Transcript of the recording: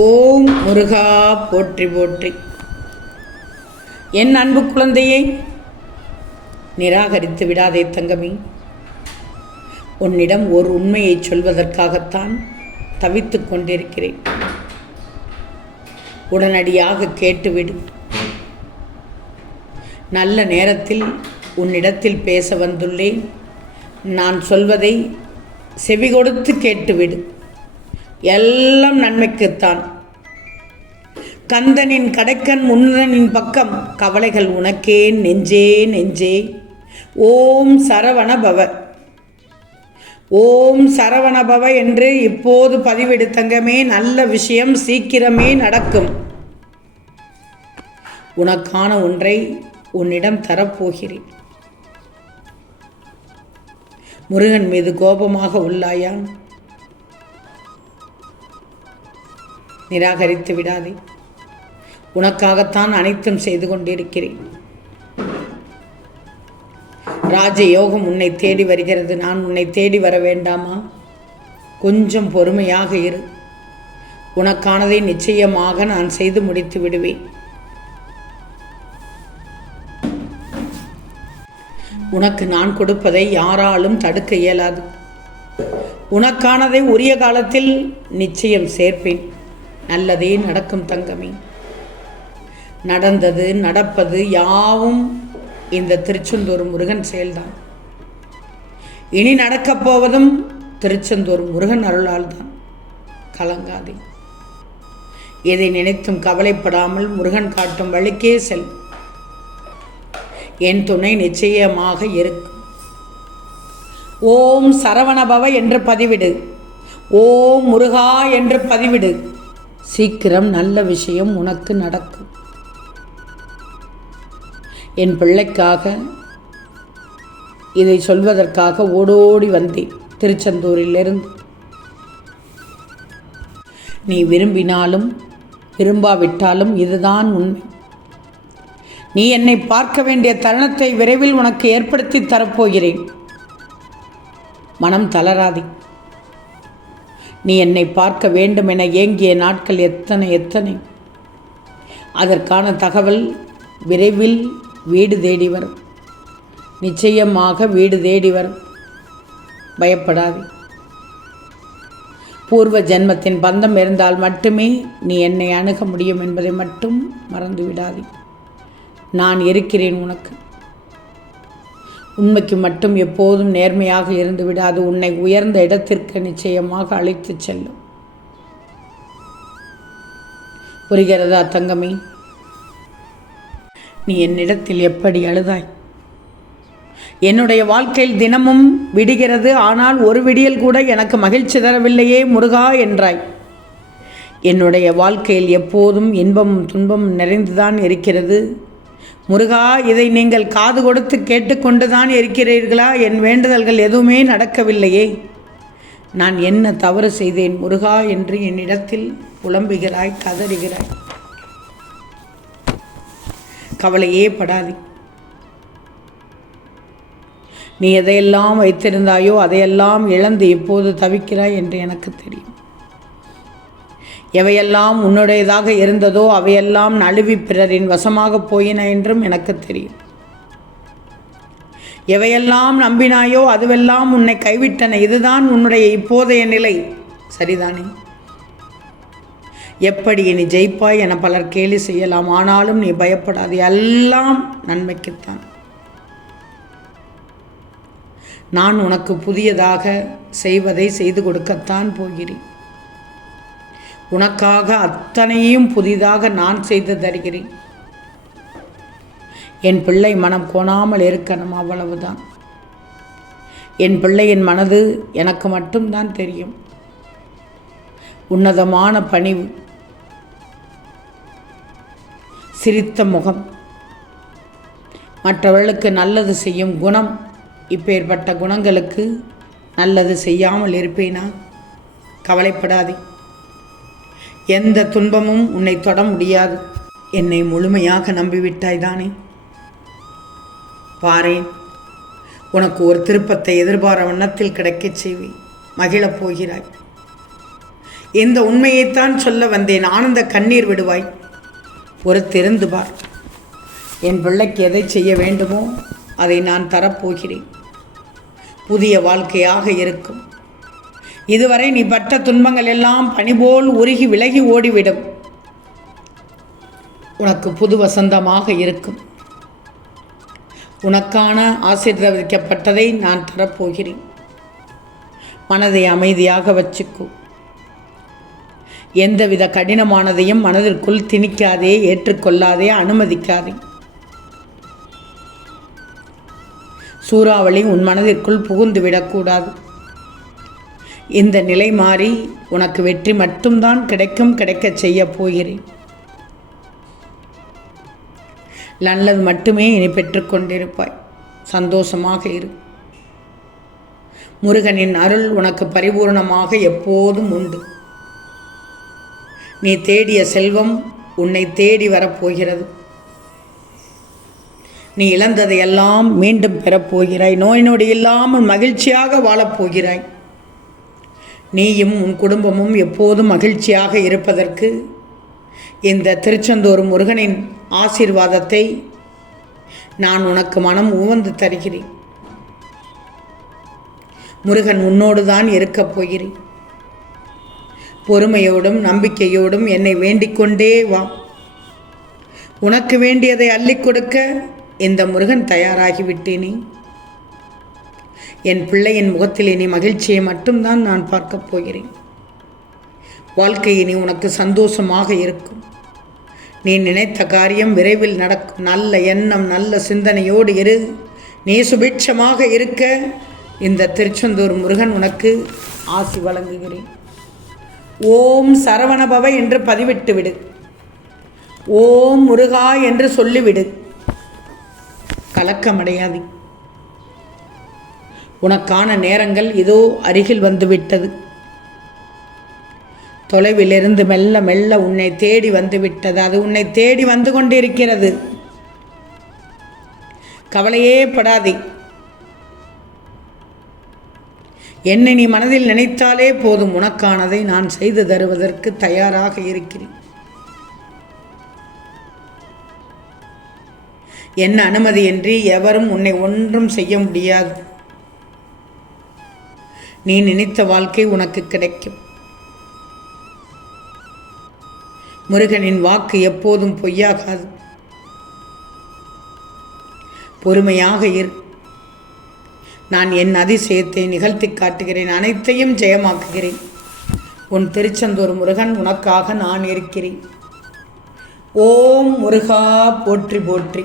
ஓம் முருகா போற்றி போற்றி. என் அன்பு குழந்தையை நிராகரித்து விடாதே தங்கமே. உன்னிடம் ஒரு உண்மையை சொல்வதற்காகத்தான் தவித்து கொண்டிருக்கிறேன். உடனடியாக கேட்டுவிடு. நல்ல நேரத்தில் உன்னிடத்தில் பேச வந்துள்ளேன். நான் சொல்வதை செவி கொடுத்து கேட்டுவிடு. எல்லாம் நன்மைக்குத்தான். கந்தனின் கடைக்கண் முன்னனின் பக்கம், கவலைகள் உனக்கே நெஞ்சே நெஞ்சே. ஓம் சரவணபவ, ஓம் சரவணபவ என்று இப்போது பதிவிடு தங்கமே. நல்ல விஷயம் சீக்கிரமே நடக்கும். உனக்கான ஒன்றை உன்னிடம் தரப்போகிறேன். முருகன் மீது கோபமாக உள்ளாயா? நிராகரித்து விடாதே. உனக்காகத்தான் அனைத்தும் செய்து கொண்டிருக்கிறேன். ராஜயோகம் உன்னை தேடி வருகிறது. நான் உன்னை தேடி வர வேண்டாமா? கொஞ்சம் பொறுமையாக இரு. உனக்கானதை நிச்சயமாக நான் செய்து முடித்து விடுவேன். உனக்கு நான் கொடுப்பதை யாராலும் தடுக்க இயலாது. உனக்கானதை உரிய காலத்தில் நிச்சயம் சேர்ப்பேன். நல்லதே நடக்கும் தங்கமே. நடந்தது நடப்பது யாவும் இந்த திருச்செந்தூர் முருகன் செயல்தான். இனி நடக்கப் போவதும் திருச்செந்தூர் முருகன் அருளால் தான். கலங்காதே. எதை நினைத்தும் கவலைப்படாமல் முருகன் காட்டும் வழிக்கே செல். என் துணை நிச்சயமாக இருக்கும். ஓம் சரவணபவ என்று பதிவிடு. ஓம் முருகா என்று பதிவிடு. சீக்கிரம் நல்ல விஷயம் உனக்கு நடக்கும். என் பிள்ளைக்காக இதை சொல்வதற்காக ஓடோடி வந்தேன் திருச்செந்தூரிலிருந்து. நீ விரும்பினாலும் விரும்பாவிட்டாலும் இதுதான் உண்மை. நீ என்னை பார்க்க வேண்டிய தருணத்தை விரைவில் உனக்கு ஏற்படுத்தி தரப்போகிறேன். மனம் தளராதே. நீ என்னை பார்க்க வேண்டும் என ஏங்கிய நாட்கள் எத்தனை. அதற்கான தகவல் விரைவில் வீடு தேடி வரும். நிச்சயமாக வீடு தேடி வரும். பயப்படாதே. பூர்வ ஜென்மத்தின் பந்தம் இருந்தால் மட்டுமே நீ என்னை அணுக முடியும் என்பதை மட்டும் மறந்து விடாதே. நான் இருக்கிறேன் உனக்கு. உண்மைக்கு மட்டும் எப்போதும் நேர்மையாக இருந்து விடாது. உன்னை உயர்ந்த இடத்திற்கு நிச்சயமாக அழைத்து செல்லும். புரிகிறதா தங்கமே? நீ என்னிடத்தில் எப்படி அழுதாய்? என்னுடைய வாழ்க்கையில் தினமும் விடுகிறது, ஆனால் ஒரு விடியல் கூட எனக்கு மகிழ்ச்சி தரவில்லையே முருகா என்றாய். என்னுடைய வாழ்க்கையில் எப்போதும் இன்பமும் துன்பமும் நிறைந்துதான் இருக்கிறது முருகா. இதை நீங்கள் காது கொடுத்து கேட்டுக்கொண்டுதான் இருக்கிறீர்களா? என் வேண்டுதல்கள் எதுவுமே நடக்கவில்லையே. நான் என்ன தவறு செய்தேன் முருகா என்று என்னிடத்தில் புலம்புகிறாய், கதறுகிறாய். கவலையே படாதே. நீ எதையெல்லாம் வைத்திருந்தாயோ அதையெல்லாம் இழந்து இப்போது தவிக்கிறாய் என்று எனக்கு தெரியும். எவையெல்லாம் உன்னுடையதாக இருந்ததோ அவையெல்லாம் நழுவி பிறரின் வசமாக போயின என்றும் எனக்கு தெரியும். எவையெல்லாம் நம்பினாயோ அதுவெல்லாம் உன்னை கைவிட்டன. இதுதான் உன்னுடைய இப்போதைய நிலை. சரிதானே? எப்படி நீ ஜெயிப்பாய் என பலர் கேலி செய்யலாம். ஆனாலும் நீ பயப்படாது. எல்லாம் நன்மைக்குத்தான். நான் உனக்கு புதியதாக செய்வதை செய்து கொடுக்கத்தான் போகிறேன். உனக்காக அத்தனையும் புதிதாக நான் செய்து தருகிறேன். என் பிள்ளை மனம் கோணாமல் இருக்கணும், அவ்வளவுதான். என் பிள்ளையின் மனது எனக்கு மட்டும்தான் தெரியும். உன்னதமான பணிவு, சிரித்த முகம், மற்றவர்களுக்கு நல்லது செய்யும் குணம். இப்பேற்பட்ட குணங்களுக்கு நல்லது செய்யாமல் இருப்பேனா? கவலைப்படாதே. எந்த துன்பமும் உன்னை தொட முடியாது. என்னை முழுமையாக நம்பிவிட்டாய்தானே? பாரேன், உனக்கு ஒரு திருப்பத்தை எதிர்பார வண்ணத்தில் கிடைக்கச் செய்வேன். மகிழப் போகிறாய். இந்த உண்மையைத்தான் சொல்ல வந்தேன். ஆனந்த கண்ணீர் விடுவாய். பொறுத்திருந்து பார். என் பிள்ளைக்கு எதை செய்ய வேண்டுமோ அதை நான் தரப்போகிறேன். புதிய வாழ்க்கையாக இருக்கும். இதுவரை நீ பட்ட துன்பங்கள் எல்லாம் பனிபோல் உருகி விலகி ஓடிவிடும். உனக்கு புது வசந்தமாக இருக்கும். உனக்கான ஆசீர்வதிக்கப்பட்டதை நான் தரப்போகிறேன். மனதை அமைதியாக வச்சுக்கோ. எந்தவித கடினமானதையும் மனதிற்குள் திணிக்காதே, ஏற்றுக்கொள்ளாதே, அனுமதிக்காதே. சூறாவளி உன் மனதிற்குள் புகுந்து விடக்கூடாது. இந்த நிலை மாறி உனக்கு வெற்றி மட்டும்தான் கிடைக்கச் செய்ய போகிறேன். நல்லது மட்டுமே இனி பெற்றுக்கொண்டிருப்பாய். சந்தோஷமாக இரு. முருகனின் அருள் உனக்கு பரிபூர்ணமாக எப்போதும் உண்டு. நீ தேடிய செல்வம் உன்னை தேடி வரப்போகிறது. நீ இழந்ததையெல்லாம் மீண்டும் பெறப்போகிறாய். நோய் நொடி இல்லாமல் மகிழ்ச்சியாக வாழப்போகிறாய். நீயும் உன் குடும்பமும் எப்போதும் மகிழ்ச்சியாக இருப்பதற்கு இந்த திருச்செந்தூர் முருகனின் ஆசீர்வாதத்தை நான் உனக்கு மனம் உவந்து தருகிறேன். முருகன் உன்னோடு தான் இருக்கப் போகிறேன். பொறுமையோடும் நம்பிக்கையோடும் என்னை வேண்டிக் கொண்டே வா. உனக்கு வேண்டியதை அள்ளிக் கொடுக்க இந்த முருகன் தயாராகிவிட்டேனே. என் பிள்ளையின் முகத்தில் இனி மகிழ்ச்சியை மட்டும்தான் நான் பார்க்கப் போகிறேன். வாழ்க்கை இனி உனக்கு சந்தோஷமாக இருக்கும். நீ நினைத்த காரியம் விரைவில் நடக்கும். நல்ல எண்ணம், நல்ல சிந்தனையோடு இரு. நீ சுபிட்சமாக இருக்க இந்த திருச்செந்தூர் முருகன் உனக்கு ஆசி வழங்குகிறேன். ஓம் சரவணபவ என்று பதிவிட்டு விடு. ஓம் முருகா என்று சொல்லிவிடு. கலக்கமடையாது. உனக்கான நேரங்கள் இதோ அருகில் வந்துவிட்டது. தொலைவிலிருந்து மெல்ல மெல்ல உன்னை தேடி வந்துவிட்டது. அது உன்னை தேடி வந்து கொண்டிருக்கிறது. கவலையே படாதே. என்னை நீ மனதில் நினைத்தாலே போதும். உனக்கானதை நான் செய்து தருவதற்கு தயாராக இருக்கிறேன். என்ன அனுமதியின்றி எவரும் உன்னை ஒன்றும் செய்ய முடியாது. நீ நினைத்த வாழ்க்கை உனக்கு கிடைக்கும். முருகனின் வாக்கு எப்போதும் பொய்யாகாது. பொறுமையாக இரு. நான் என் அதிசயத்தை நிகழ்த்தி காட்டுகிறேன். அனைத்தையும் ஜெயமாக்குகிறேன். உன் திருச்செந்தூர் முருகன் உனக்காக நான் இருக்கிறேன். ஓம் முருகா போற்றி போற்றி.